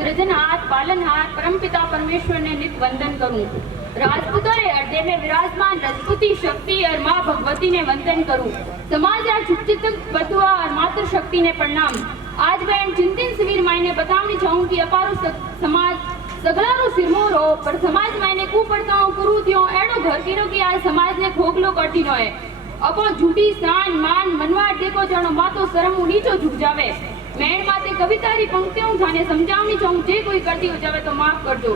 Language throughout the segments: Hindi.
सृजनहार पालनहार परमपिता परमेश्वर ने नित वंदन करूं। राजपूतों रे अड्डे में विराजमान रजपूती शक्ति और माँ भगवती ने वंदन करूं। समाज शुचित बधुआ और मातृ शक्ति ने प्रणाम। आज मैं चिंतन शिविर मायने बतावनी चाहूं कि अपारो समाज सगलारो सिरमोर हो पर समाज मायने कुप्रथाओं कुरीतियों एड़ो घर कीरो कि आज समाज ने खोखलो करती नो है। अपो झूठी शान मान मनवाट देखो जानो मातो शर्म नीचो झुक जावे। मैं माते कविता री पंक्तियों थाने समझावनी चाहूं जे कोई करती हो जावे तो माफ कर दो।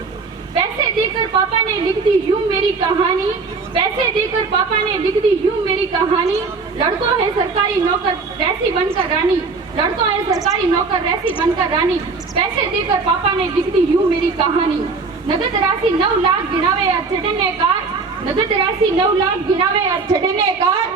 पैसे देकर पापा ने लिख दी यूं मेरी कहानी, पैसे देकर पापा ने लिख दी यूं मेरी कहानी। लड़को है सरकारी नौकर रैसी बनकर रानी, लड़को है सरकारी नौकर रैसी बनकर रानी। पैसे देकर पापा ने लिख दी यूं मेरी कहानी। नगद राशि 9 लाख गिनावे या चढ़ने कार, नगद राशि 9 लाख गिनावे या चढ़ने कार।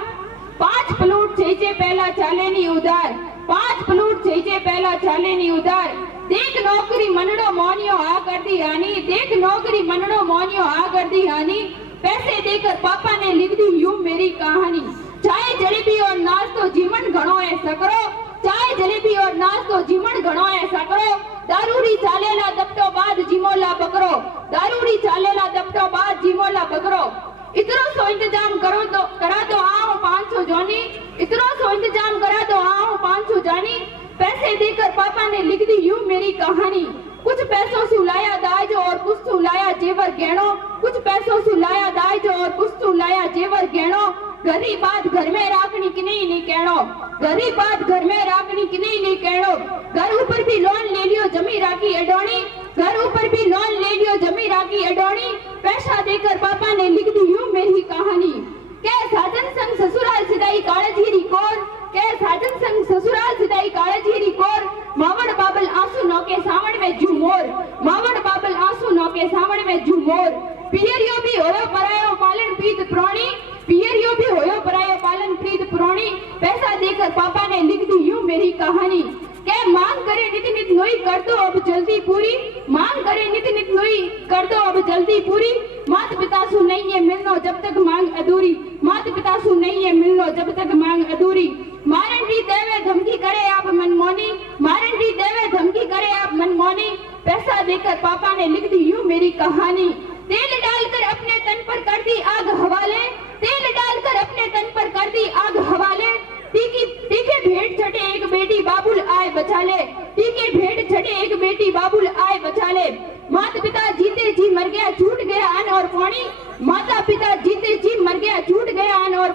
5 प्लूट छे पहला चाले नी उधार, 5 प्लूट छे पहला चाले नी उधार। देख नौकरी मनड़ो मोनियो आ कर दी हानि, देख नौकरी मनड़ो मोनियो आ कर दी हानि। पैसे देकर पापा ने लिख दी यूं मेरी कहानी। चाय जलेबी और नाश्तो जीवन घणो है सकरो, चाय जलेबी और नाश्तो जीवन घणो है सकरो। दारूरी चालेला दपटो बाद जीमोला बकरो, दारूरी चालेला दपटो बाद जीमोला बकरो। इतनो सो इंतजाम करो तो करा दो आओ 500 जोनी, इतनो सो इंतजाम करा दो आओ 500 जानी। पैसे देकर पापा ने लिख दी यूं मेरी कहानी। कुछ पैसों से लाया दाज और कुछ से लाया जेवर गहनो, कुछ पैसों से लाया दाज और कुछ से लाया जेवर गहनो। घरी बात घर में राखनी कि नहीं कहनो, घरी बात घर में राखनी कि नहीं कहनो। घर ऊपर भी लोन ले लियो जमी राखी अडोनी, घर ऊपर भी लोन ले लियो जमी राखी अडोनी। पैसा देकर पापा ने लिख दी यूं मेरी कहानी। के साजन संग ससुराल सिदाई काळजीरी कोर, के साजन संग ससुराल सिदाई काळजीरी कोर। मावड़ बाबल आंसू नौके सावण में जू मोर, मावड़ बाबल आंसू नौके सावण में जू मोर। पियरियो भी होयो परायो पालन प्रीत प्रोणी, पियरियो भी होयो परायो पालन प्रीत प्रोणी। पैसा देकर पापा ने लिख दी यूं मेरी कहानी। के मांग करे नित नित नोई कर दो अब जल्दी पूरी, मांग करे नित नित नोई कर दो अब जल्दी पूरी। माता पिता सु नहीं है मिलनो जब तक मांग अधूरी, माता पिता सु नहीं है मिलनो जब तक मांग अधूरी। मारन री देवे धमकी करे आप मनमोनी, मारन री देवे धमकी करे आप मनमोनी। पैसा देकर पापा ने लिख दी यूं मेरी कहानी।